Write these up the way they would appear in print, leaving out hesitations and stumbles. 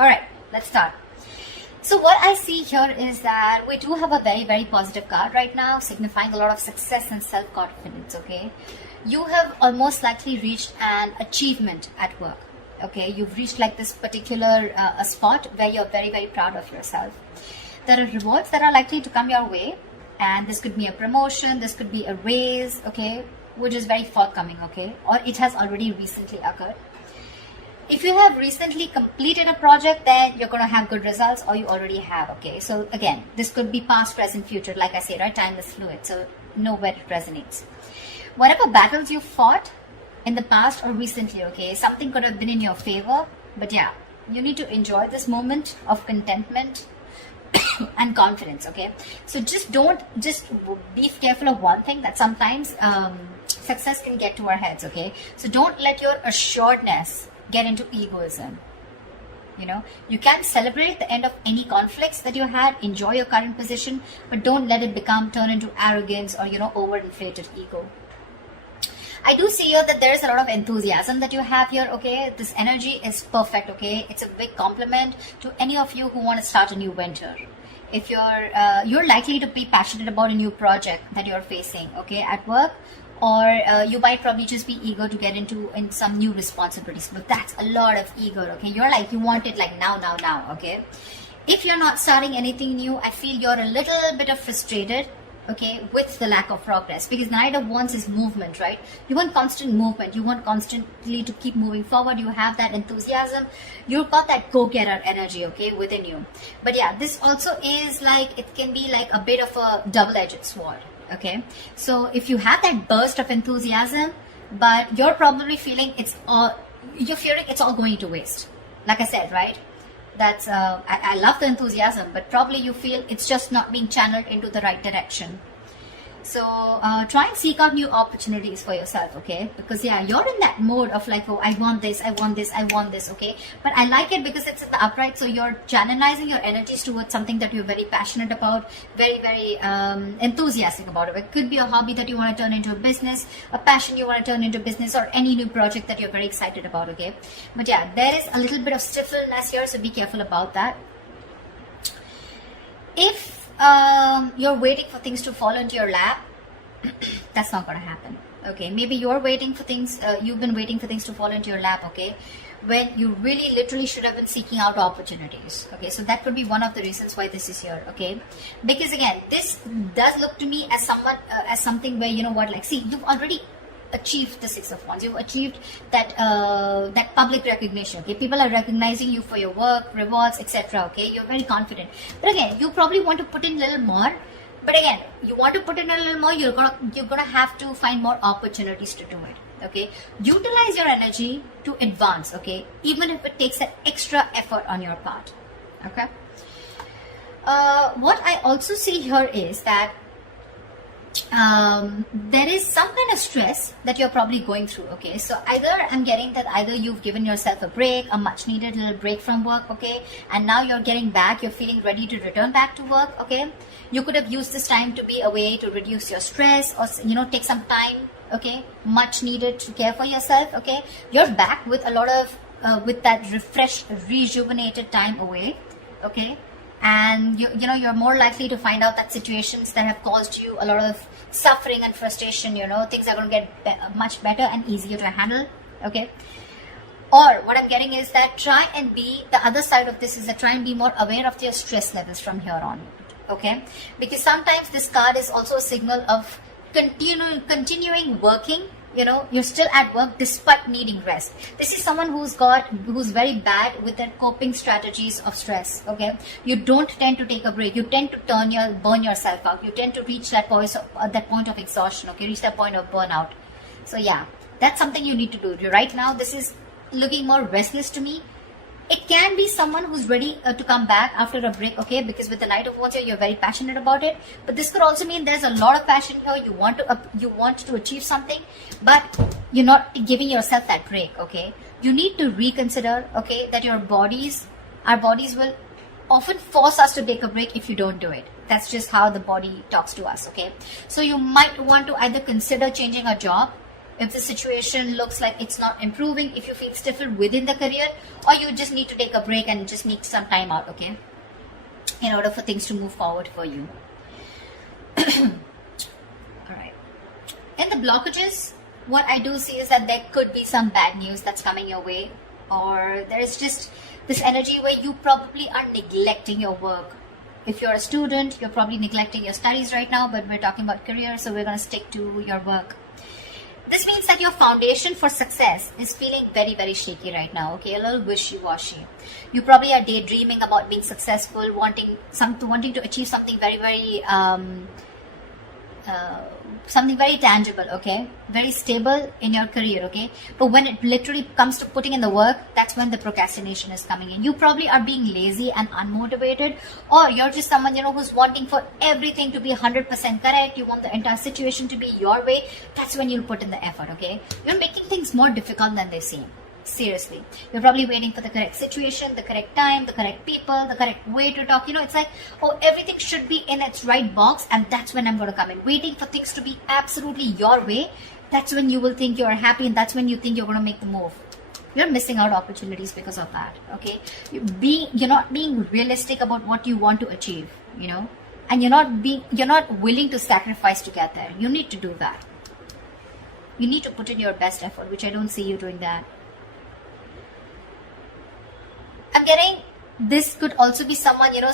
All right, let's start. So what I see here is that we do have a very, very positive card right now, signifying a lot of success and self-confidence, okay? You have almost likely reached an achievement at work, okay? You've reached like this particular a spot where you're very, very proud of yourself. There are rewards that are likely to come your way, and this could be a promotion, this could be a raise, okay? Which is very forthcoming, okay? Or it has already recently occurred. If you have recently completed a project, then you're going to have good results, or you already have, okay? So again, this could be past, present, future. Like I say, right? Time is fluid, so know where it resonates. Whatever battles you fought in the past or recently, okay, something could have been in your favor. But yeah, you need to enjoy this moment of contentment and confidence, okay? So just be careful of one thing, that sometimes success can get to our heads, okay? So don't let your assuredness get into egoism. You know, you can celebrate the end of any conflicts that you had, enjoy your current position, but don't let it turn into arrogance or, you know, overinflated ego. I do see here that there is a lot of enthusiasm that you have here, okay? This energy is perfect, okay? It's a big compliment to any of you who want to start a new venture. If you're likely to be passionate about a new project that you're facing, okay, at work, or you might probably just be eager to get into some new responsibilities. But that's a lot of ego, okay? You're like, you want it like now, okay? If you're not starting anything new, I feel you're a little bit of frustrated, okay, with the lack of progress, because the Knight of Wands is movement, right? You want constant movement. You want constantly to keep moving forward. You have that enthusiasm. You've got that go-getter energy, okay, within you. But yeah, this also is like, it can be like a bit of a double-edged sword. Okay, so if you have that burst of enthusiasm, but you're probably feeling you're fearing it's all going to waste. Like I said, right? That's I love the enthusiasm, but probably you feel it's just not being channeled into the right direction. So try and seek out new opportunities for yourself, okay? Because yeah, you're in that mode of like, oh, I want this, okay? But I like it because it's in the upright, so you're channelizing your energies towards something that you're very passionate about, very, very enthusiastic about it. It could be a hobby that you want to turn into a business, a passion you want to turn into business, or any new project that you're very excited about, okay? But yeah, there is a little bit of stiffness here, so be careful about that. If you're waiting for things to fall into your lap, that's not going to happen, okay? Maybe you're waiting for things, you've been waiting for things to fall into your lap, okay, when you really literally should have been seeking out opportunities, okay? So that could be one of the reasons why this is here, okay? Because again, this does look to me as something where, you know what, like, see, you've already achieved the Six of Wands. You've achieved that that public recognition, okay? People are recognizing you for your work, rewards, etc., okay? You're very confident. But again, you probably want to put in a little more. But again, you want to put in a little more, you're gonna have to find more opportunities to do it, okay? Utilize your energy to advance, okay? Even if it takes an extra effort on your part, okay? What I also see here is that there is some kind of stress that you're probably going through, okay? So I'm getting that either you've given yourself a break, a much needed little break from work, okay? And now you're getting back, you're feeling ready to return back to work, okay? You could have used this time to be a way to reduce your stress, or, you know, take some time, okay? Much needed to care for yourself, okay? You're back with a lot of, with that refreshed, rejuvenated time away, okay? And you're more likely to find out that situations that have caused you a lot of suffering and frustration, you know, things are going to get much better and easier to handle, okay? Or what I'm getting is that the other side of this is that try and be more aware of your stress levels from here on, okay? Because sometimes this card is also a signal of continuing working. You know, you're still at work despite needing rest. This is someone who's very bad with their coping strategies of stress, okay? You don't tend to take a break. You tend to burn yourself out. You tend to reach that point of exhaustion, okay? Reach that point of burnout. So yeah, that's something you need to do. Right now, this is looking more restless to me. It can be someone who's ready to come back after a break, okay? Because with the Knight of Wands here, you're very passionate about it. But this could also mean there's a lot of passion here. You want to achieve something, but you're not giving yourself that break, okay? You need to reconsider, okay, that our bodies will often force us to take a break if you don't do it. That's just how the body talks to us, okay? So you might want to either consider changing a job, if the situation looks like it's not improving, if you feel stifled within the career, or you just need to take a break and just need some time out, okay, in order for things to move forward for you. All right. In the blockages, what I do see is that there could be some bad news that's coming your way, or there's just this energy where you probably are neglecting your work. If you're a student, you're probably neglecting your studies right now, but we're talking about career, so we're going to stick to your work. This means that your foundation for success is feeling very, very shaky right now, okay? A little wishy-washy. You probably are daydreaming about being successful, wanting to achieve something very, very something very tangible, okay, very stable in your career, okay, but when it literally comes to putting in the work, that's when the procrastination is coming in. You probably are being lazy and unmotivated, or you're just someone, you know, who's wanting for everything to be 100% correct. You want the entire situation to be your way. That's when you'll put in the effort, okay? You're making things more difficult than they seem. Seriously, you're probably waiting for the correct situation, the correct time, the correct people, the correct way to talk. You know, it's like, oh, everything should be in its right box, and that's when I'm going to come in. Waiting for things to be absolutely your way, that's when you will think you're happy, and that's when you think you're going to make the move. You're missing out opportunities because of that, okay? You're not being realistic about what you want to achieve, you know, and you're not willing to sacrifice to get there. You need to do that. You need to put in your best effort, which I don't see you doing that. I'm getting this could also be someone, you know,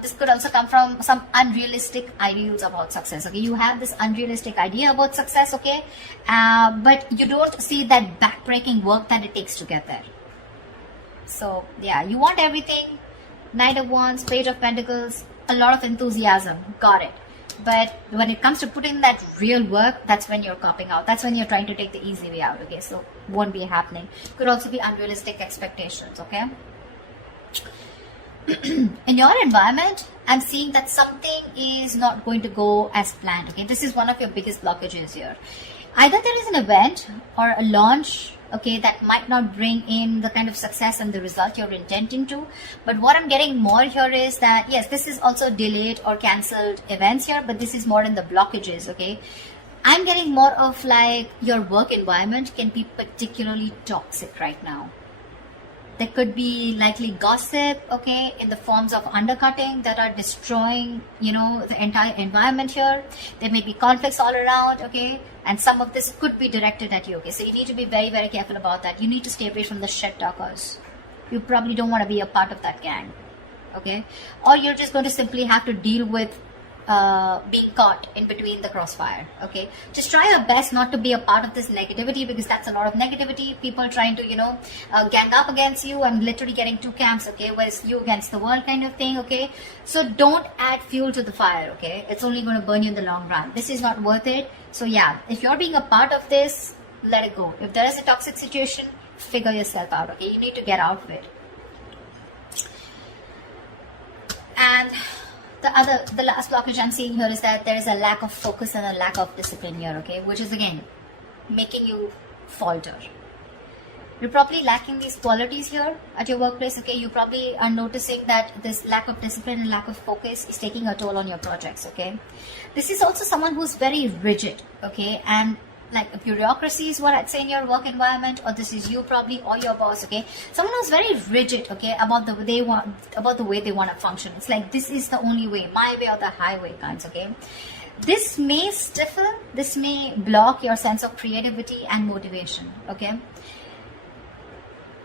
this could also come from some unrealistic ideals about success, okay? You have this unrealistic idea about success, okay? But you don't see that backbreaking work that it takes to get there. So, yeah, you want everything. Knight of Wands, Page of Pentacles, a lot of enthusiasm. Got it. But when it comes to putting that real work, that's when you're copping out. That's when you're trying to take the easy way out, okay? So, won't be happening. Could also be unrealistic expectations, okay? In your environment, I'm seeing that something is not going to go as planned, okay? This is one of your biggest blockages here. Either there is an event or a launch, okay, that might not bring in the kind of success and the result you're intending to. But what I'm getting more here is that, yes, this is also delayed or cancelled events here, but this is more in the blockages, okay? I'm getting more of like your work environment can be particularly toxic right now. There could be likely gossip, okay, in the forms of undercutting that are destroying, you know, the entire environment here. There may be conflicts all around, okay, and some of this could be directed at you, okay. So you need to be very, very careful about that. You need to stay away from the shit talkers. You probably don't want to be a part of that gang, okay. Or you're just going to simply have to deal with being caught in between the crossfire, okay? Just try your best not to be a part of this negativity, because that's a lot of negativity. People trying to, you know, gang up against you and literally getting two camps, okay? Whereas you against the world kind of thing, okay? So don't add fuel to the fire, okay? It's only going to burn you in the long run. This is not worth it. So yeah, if you're being a part of this, let it go. If there is a toxic situation, figure yourself out, okay? You need to get out of it. And the last blockage I'm seeing here is that there is a lack of focus and a lack of discipline here, okay, which is again making you falter. You're probably lacking these qualities here at your workplace, okay. You probably are noticing that this lack of discipline and lack of focus is taking a toll on your projects, okay. This is also someone who's very rigid, okay, and like a bureaucracy is what I'd say in your work environment, or this is you probably, or your boss, okay. Someone who's very rigid, okay, about the way they want to function. It's like, this is the only way, my way or the highway kinds, okay. This may stiffen, this may block your sense of creativity and motivation, okay.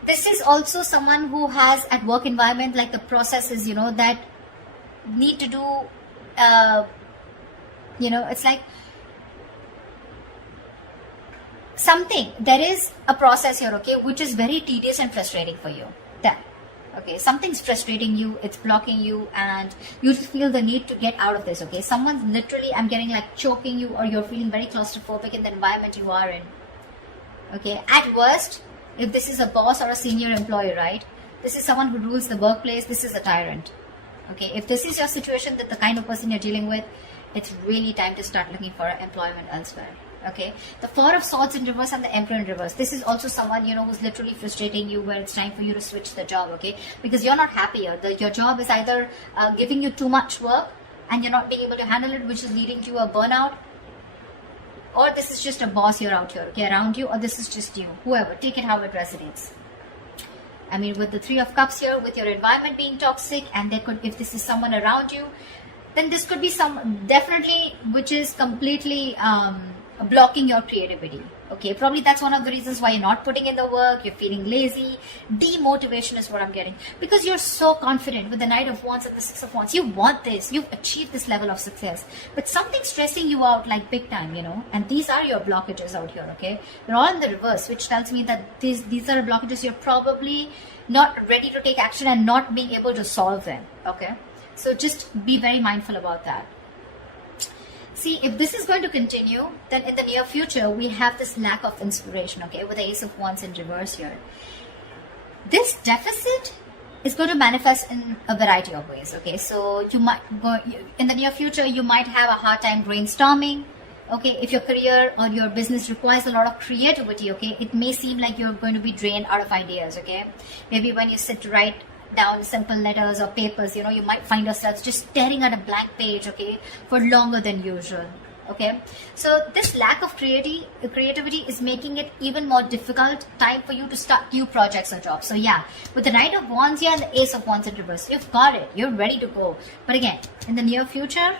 This is also someone who has at work environment like the processes, you know, that need to do, you know, it's like something, there is a process here, okay, which is very tedious and frustrating for you. That, okay, something's frustrating you, it's blocking you, and you just feel the need to get out of this, okay. Someone's literally, I'm getting like choking you, or you're feeling very claustrophobic in the environment you are in, okay. At worst, if this is a boss or a senior employee, right, this is someone who rules the workplace, this is a tyrant, okay. If this is your situation, that the kind of person you're dealing with, it's really time to start looking for employment elsewhere. Okay, the Four of Swords in reverse and the Emperor in reverse. This is also someone, you know, who's literally frustrating you, where it's time for you to switch the job, okay? Because you're not happier. Your job is either giving you too much work and you're not being able to handle it, which is leading to a burnout, or this is just a boss here out here, okay, around you, or this is just you, whoever, take it how it resonates. I mean, with the Three of Cups here, with your environment being toxic, and there could, if this is someone around you, then this could be some, definitely, which is completely blocking your creativity. Okay, probably that's one of the reasons why you're not putting in the work, you're feeling lazy. Demotivation is what I'm getting. Because you're so confident with the Knight of Wands and the Six of Wands. You want this, you've achieved this level of success. But something's stressing you out like big time, you know. And these are your blockages out here, okay. They're all in the reverse, which tells me that these are blockages you're probably not ready to take action and not being able to solve them, okay. So just be very mindful about that. See, if this is going to continue, then in the near future, we have this lack of inspiration, okay, with the Ace of Wands in reverse here. This deficit is going to manifest in a variety of ways, okay. So you might go, in the near future, you might have a hard time brainstorming, okay. If your career or your business requires a lot of creativity, okay, it may seem like you're going to be drained out of ideas, okay. Maybe when you sit to write down simple letters or papers, you know, you might find yourselves just staring at a blank page, okay, for longer than usual, okay. So this lack of creativity is making it even more difficult time for you to start new projects or jobs. So yeah, with the Knight of Wands here and the Ace of Wands in reverse, you've got it, you're ready to go. But again, in the near future,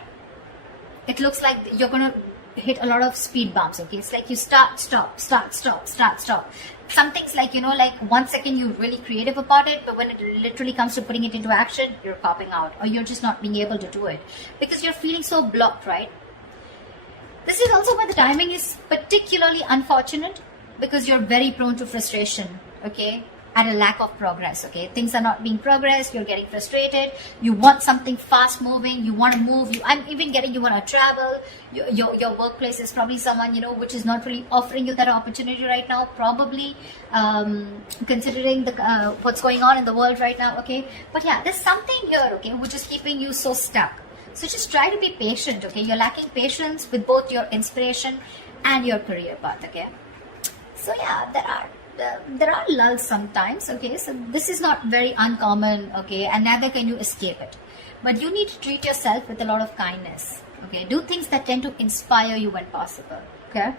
it looks like you're gonna hit a lot of speed bumps, okay. It's like you start, stop, start, stop, start, stop. Something's like, you know, like 1 second you're really creative about it, but when it literally comes to putting it into action, you're copping out, or you're just not being able to do it because you're feeling so blocked, right? This is also why the timing is particularly unfortunate, because you're very prone to frustration, okay, at a lack of progress, okay. Things are not being progressed, you're getting frustrated, you want something fast moving, you want to move, I'm even getting, you want to travel, your workplace is probably someone, you know, which is not really offering you that opportunity right now, probably considering the what's going on in the world right now, okay. But yeah, there's something here, okay, which is keeping you so stuck. So just try to be patient, okay. You're lacking patience with both your inspiration and your career path, okay. So yeah, there are lulls sometimes, okay. So this is not very uncommon, okay, and neither can you escape it. But you need to treat yourself with a lot of kindness, okay. Do things that tend to inspire you when possible, okay.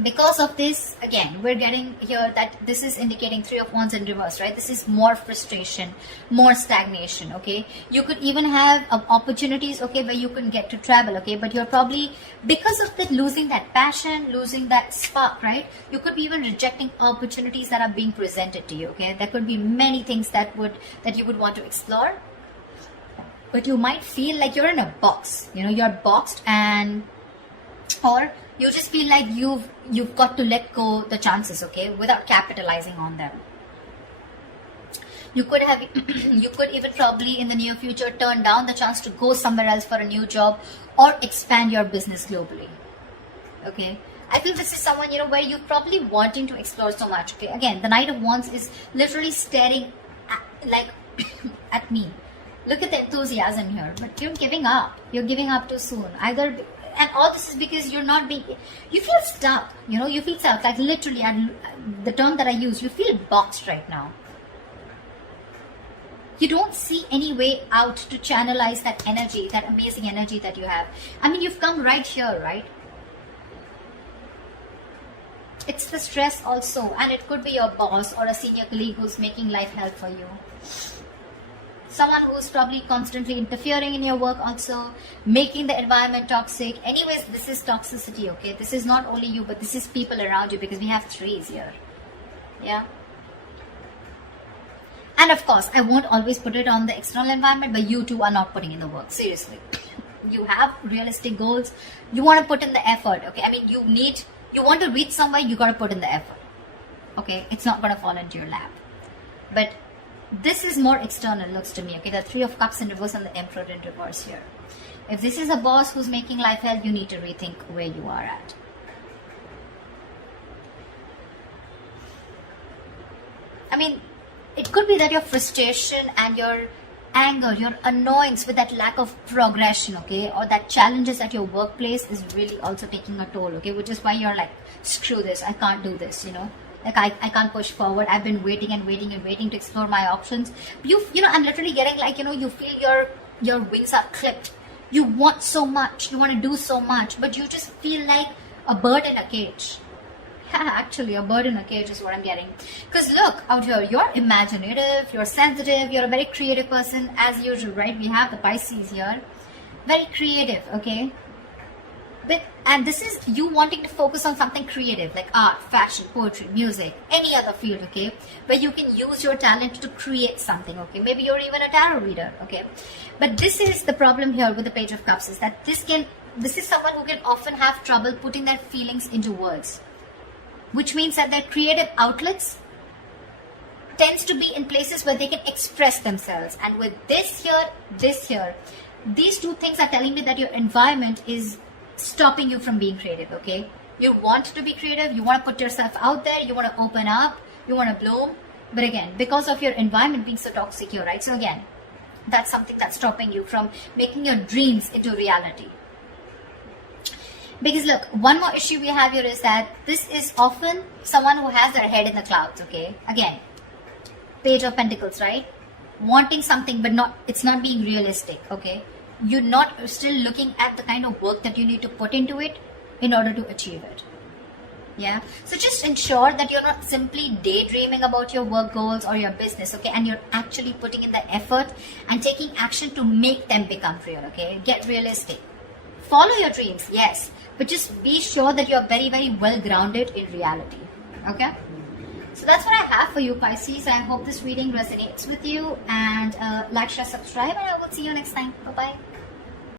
Because of this, again, we're getting here that this is indicating Three of Wands in reverse, right? This is more frustration, more stagnation, okay? You could even have opportunities, okay, where you can get to travel, okay? But you're probably, because of that, losing that passion, losing that spark, right? You could be even rejecting opportunities that are being presented to you, okay? There could be many things that you would want to explore, but you might feel like you're in a box, you know, you're boxed, and or you just feel like you've got to let go the chances, okay, without capitalizing on them. You could have you could even probably in the near future turn down the chance to go somewhere else for a new job or expand your business globally, okay. I feel this is someone, you know, where you're probably wanting to explore so much, okay. Again, the Knight of Wands is literally staring at me. Look at the enthusiasm here, but you're giving up. You're giving up too soon. And all this is because you're not being, you feel stuck, you know, you feel stuck, like literally, and the term that I use, you feel boxed right now. You don't see any way out to channelize that energy, that amazing energy that you have. I mean, you've come right here, right? It's the stress also, and it could be your boss or a senior colleague who's making life hell for you. Someone who's probably constantly interfering in your work also, making the environment toxic. Anyways, this is toxicity, okay? This is not only you, but this is people around you, because we have threes here. Yeah. And of course, I won't always put it on the external environment, but you too are not putting in the work. Seriously. You have realistic goals. You want to put in the effort, okay? I mean, you want to reach somewhere, you got to put in the effort. Okay? It's not going to fall into your lap. But this is more external, looks to me, okay? The Three of Cups in reverse and the Emperor in reverse here. If this is a boss who's making life hell, you need to rethink where you are at. I mean, it could be that your frustration and your anger, your annoyance with that lack of progression, okay, or that challenges at your workplace is really also taking a toll, okay, which is why you're like, screw this, I can't do this, you know. Like I can't push forward. I've been waiting and waiting and waiting to explore my options. You know, I'm literally getting like, you know, you feel your wings are clipped. You want so much, you want to do so much, but you just feel like a bird in a cage. Yeah, actually, a bird in a cage is what I'm getting. Because look, out here, you're imaginative, you're sensitive, you're a very creative person, as usual, right? We have the Pisces here. Very creative, okay? And this is you wanting to focus on something creative, like art, fashion, poetry, music, any other field, okay? Where you can use your talent to create something, okay? Maybe you're even a tarot reader, okay? But this is the problem here with the Page of Cups, is that this is someone who can often have trouble putting their feelings into words. Which means that their creative outlets tends to be in places where they can express themselves. And with this here, these two things are telling me that your environment is stopping you from being creative, okay? You want to be creative, you want to put yourself out there, you want to open up, you want to bloom. But again, because of your environment being so toxic here, right? So again, that's something that's stopping you from making your dreams into reality. Because look, one more issue we have here is that this is often someone who has their head in the clouds, okay? Again, Page of Pentacles, right? Wanting something, but it's not being realistic, okay? You're not still looking at the kind of work that you need to put into it in order to achieve it. Yeah. So just ensure that you're not simply daydreaming about your work goals or your business, okay? And you're actually putting in the effort and taking action to make them become real, okay? Get realistic. Follow your dreams, yes, but just be sure that you're very, very well grounded in reality, okay? So that's what I have for you, Pisces. I hope this reading resonates with you, and like, share, subscribe, and I will see you next time. Bye-bye.